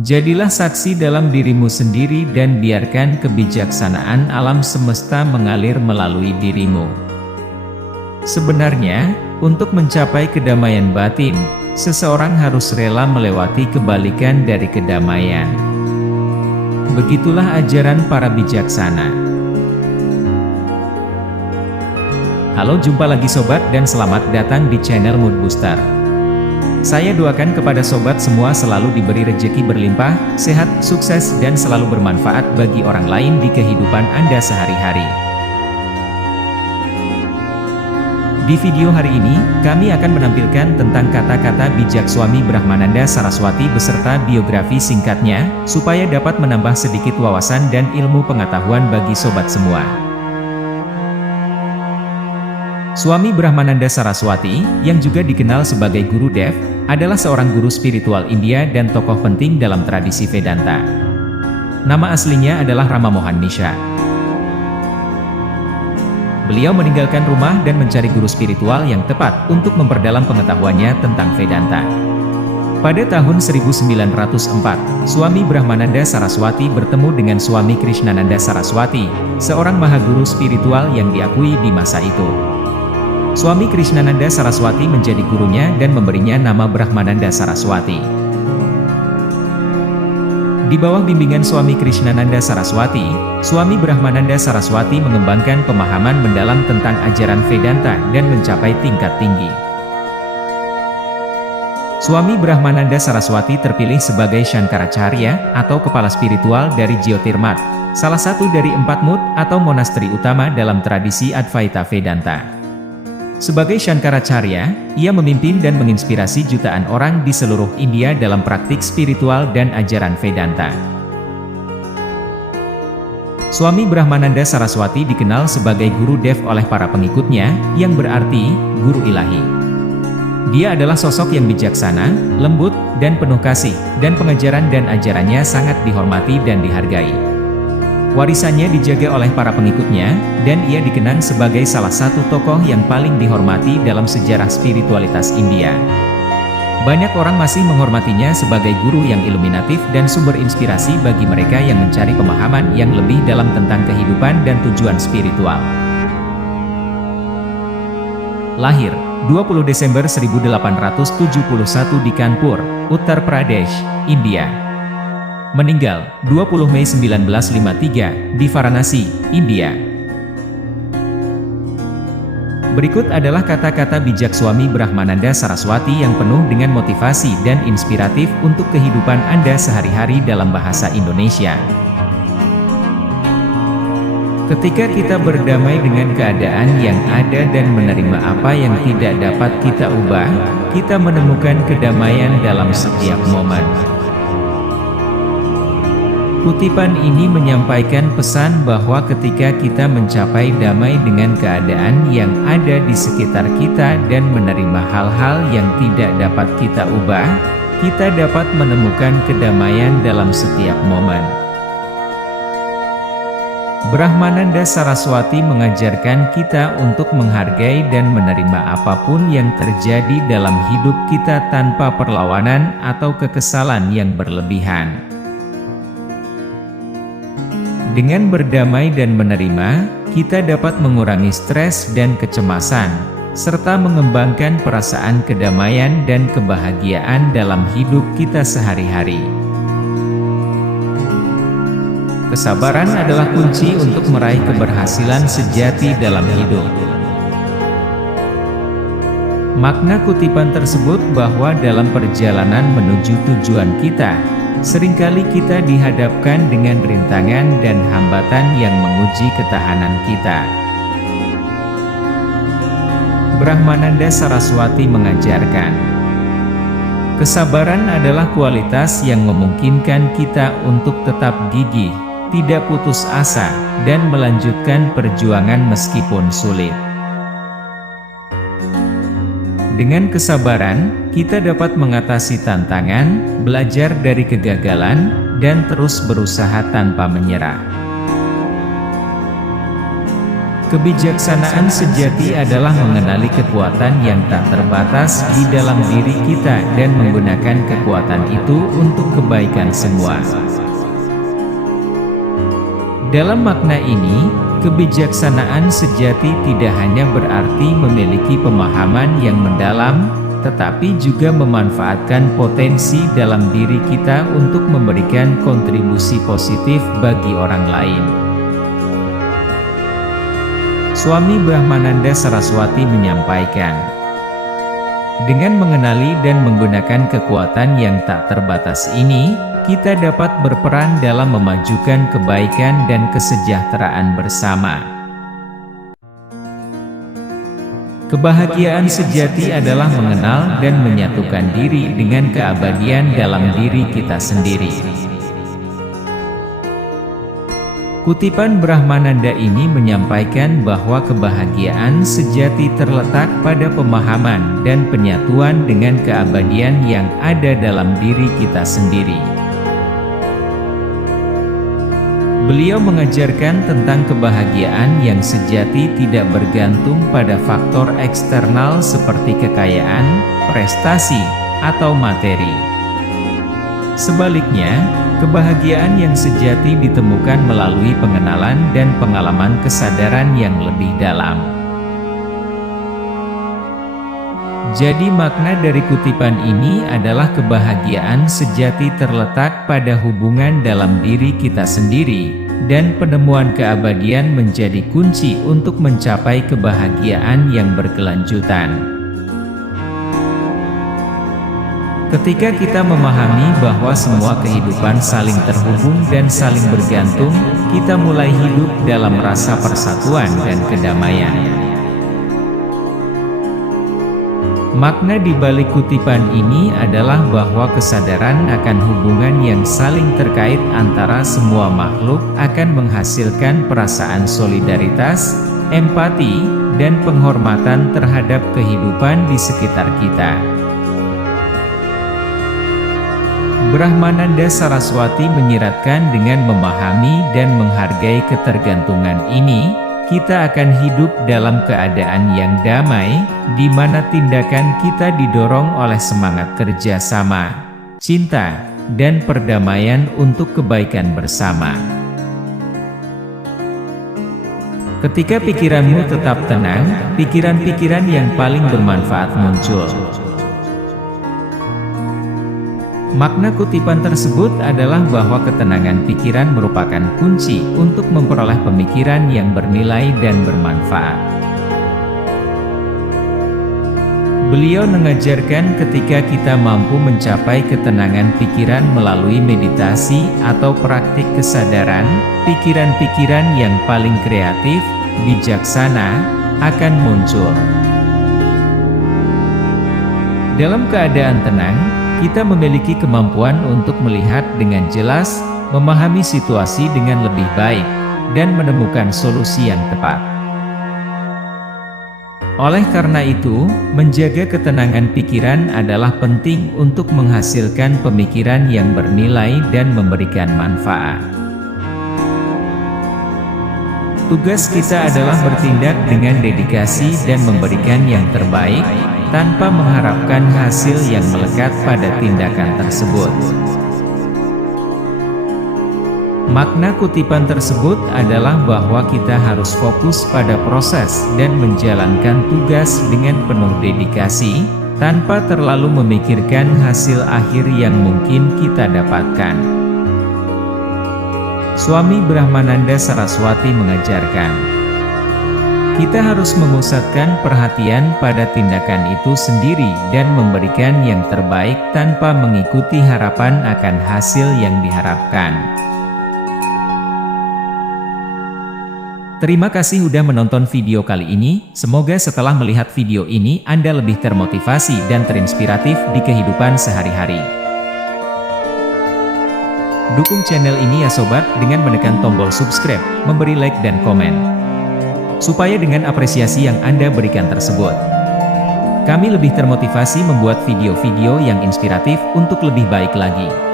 Jadilah saksi dalam dirimu sendiri dan biarkan kebijaksanaan alam semesta mengalir melalui dirimu. Sebenarnya, untuk mencapai kedamaian batin, seseorang harus rela melewati kebalikan dari kedamaian. Begitulah ajaran para bijaksana. Halo, jumpa lagi sobat dan selamat datang di channel Mood Booster. Saya doakan kepada sobat semua selalu diberi rezeki berlimpah, sehat, sukses, dan selalu bermanfaat bagi orang lain di kehidupan Anda sehari-hari. Di video hari ini, kami akan menampilkan tentang kata-kata bijak Swami Brahmananda Saraswati beserta biografi singkatnya, supaya dapat menambah sedikit wawasan dan ilmu pengetahuan bagi sobat semua. Swami Brahmananda Saraswati, yang juga dikenal sebagai Guru Dev, adalah seorang guru spiritual India dan tokoh penting dalam tradisi Vedanta. Nama aslinya adalah Rama Mohan Mishra. Beliau meninggalkan rumah dan mencari guru spiritual yang tepat untuk memperdalam pengetahuannya tentang Vedanta. Pada tahun 1904, Swami Brahmananda Saraswati bertemu dengan Swami Krishnananda Saraswati, seorang mahaguru spiritual yang diakui di masa itu. Swami Krishnananda Saraswati menjadi gurunya dan memberinya nama Brahmananda Saraswati. Di bawah bimbingan Swami Krishnananda Saraswati, Swami Brahmananda Saraswati mengembangkan pemahaman mendalam tentang ajaran Vedanta dan mencapai tingkat tinggi. Swami Brahmananda Saraswati terpilih sebagai Shankaracharya atau kepala spiritual dari Jyotirmat, salah satu dari 4 mut atau monasteri utama dalam tradisi Advaita Vedanta. Sebagai Shankaracharya, ia memimpin dan menginspirasi jutaan orang di seluruh India dalam praktik spiritual dan ajaran Vedanta. Swami Brahmananda Saraswati dikenal sebagai Guru Dev oleh para pengikutnya, yang berarti guru ilahi. Dia adalah sosok yang bijaksana, lembut, dan penuh kasih, dan pengajaran dan ajarannya sangat dihormati dan dihargai. Warisannya dijaga oleh para pengikutnya, dan ia dikenang sebagai salah satu tokoh yang paling dihormati dalam sejarah spiritualitas India. Banyak orang masih menghormatinya sebagai guru yang iluminatif dan sumber inspirasi bagi mereka yang mencari pemahaman yang lebih dalam tentang kehidupan dan tujuan spiritual. Lahir 20 Desember 1871 di Kanpur, Uttar Pradesh, India. Meninggal 20 Mei 1953 di Varanasi, India. Berikut adalah kata-kata bijak Swami Brahmananda Saraswati yang penuh dengan motivasi dan inspiratif untuk kehidupan Anda sehari-hari dalam bahasa Indonesia. Ketika kita berdamai dengan keadaan yang ada dan menerima apa yang tidak dapat kita ubah, kita menemukan kedamaian dalam setiap momen. Kutipan ini menyampaikan pesan bahwa ketika kita mencapai damai dengan keadaan yang ada di sekitar kita dan menerima hal-hal yang tidak dapat kita ubah, kita dapat menemukan kedamaian dalam setiap momen. Brahmananda Saraswati mengajarkan kita untuk menghargai dan menerima apapun yang terjadi dalam hidup kita tanpa perlawanan atau kekesalan yang berlebihan. Dengan berdamai dan menerima, kita dapat mengurangi stres dan kecemasan, serta mengembangkan perasaan kedamaian dan kebahagiaan dalam hidup kita sehari-hari. Kesabaran adalah kunci untuk meraih keberhasilan sejati dalam hidup. Makna kutipan tersebut bahwa dalam perjalanan menuju tujuan kita, seringkali kita dihadapkan dengan rintangan dan hambatan yang menguji ketahanan kita. Brahmananda Saraswati mengajarkan, kesabaran adalah kualitas yang memungkinkan kita untuk tetap gigih, tidak putus asa, dan melanjutkan perjuangan meskipun sulit. Dengan kesabaran, kita dapat mengatasi tantangan, belajar dari kegagalan, dan terus berusaha tanpa menyerah. Kebijaksanaan sejati adalah mengenali kekuatan yang tak terbatas di dalam diri kita dan menggunakan kekuatan itu untuk kebaikan semua. Dalam makna ini, kebijaksanaan sejati tidak hanya berarti memiliki pemahaman yang mendalam, tetapi juga memanfaatkan potensi dalam diri kita untuk memberikan kontribusi positif bagi orang lain. Swami Brahmananda Saraswati menyampaikan, dengan mengenali dan menggunakan kekuatan yang tak terbatas ini, kita dapat berperan dalam memajukan kebaikan dan kesejahteraan bersama. Kebahagiaan sejati adalah mengenal dan menyatukan diri dengan keabadian dalam diri kita sendiri. Kutipan Brahmananda ini menyampaikan bahwa kebahagiaan sejati terletak pada pemahaman dan penyatuan dengan keabadian yang ada dalam diri kita sendiri. Beliau mengajarkan tentang kebahagiaan yang sejati tidak bergantung pada faktor eksternal seperti kekayaan, prestasi, atau materi. Sebaliknya, kebahagiaan yang sejati ditemukan melalui pengenalan dan pengalaman kesadaran yang lebih dalam. Jadi makna dari kutipan ini adalah kebahagiaan sejati terletak pada hubungan dalam diri kita sendiri, dan penemuan keabadian menjadi kunci untuk mencapai kebahagiaan yang berkelanjutan. Ketika kita memahami bahwa semua kehidupan saling terhubung dan saling bergantung, kita mulai hidup dalam rasa persatuan dan kedamaian. Makna di balik kutipan ini adalah bahwa kesadaran akan hubungan yang saling terkait antara semua makhluk akan menghasilkan perasaan solidaritas, empati, dan penghormatan terhadap kehidupan di sekitar kita. Brahmananda Saraswati menyiratkan dengan memahami dan menghargai ketergantungan ini, kita akan hidup dalam keadaan yang damai, di mana tindakan kita didorong oleh semangat kerja sama, cinta, dan perdamaian untuk kebaikan bersama. Ketika pikiranmu tetap tenang, pikiran-pikiran yang paling bermanfaat muncul. Makna kutipan tersebut adalah bahwa ketenangan pikiran merupakan kunci untuk memperoleh pemikiran yang bernilai dan bermanfaat. Beliau mengajarkan ketika kita mampu mencapai ketenangan pikiran melalui meditasi atau praktik kesadaran, pikiran-pikiran yang paling kreatif, bijaksana, akan muncul. Dalam keadaan tenang, kita memiliki kemampuan untuk melihat dengan jelas, memahami situasi dengan lebih baik, dan menemukan solusi yang tepat. Oleh karena itu, menjaga ketenangan pikiran adalah penting untuk menghasilkan pemikiran yang bernilai dan memberikan manfaat. Tugas kita adalah bertindak dengan dedikasi dan memberikan yang terbaik, tanpa mengharapkan hasil yang melekat pada tindakan tersebut. Makna kutipan tersebut adalah bahwa kita harus fokus pada proses dan menjalankan tugas dengan penuh dedikasi, tanpa terlalu memikirkan hasil akhir yang mungkin kita dapatkan. Swami Brahmananda Saraswati mengajarkan, kita harus memusatkan perhatian pada tindakan itu sendiri dan memberikan yang terbaik tanpa mengikuti harapan akan hasil yang diharapkan. Terima kasih udah menonton video kali ini. Semoga setelah melihat video ini Anda lebih termotivasi dan terinspiratif di kehidupan sehari-hari. Dukung channel ini ya sobat dengan menekan tombol subscribe, memberi like dan komen, supaya dengan apresiasi yang Anda berikan tersebut, kami lebih termotivasi membuat video-video yang inspiratif untuk lebih baik lagi.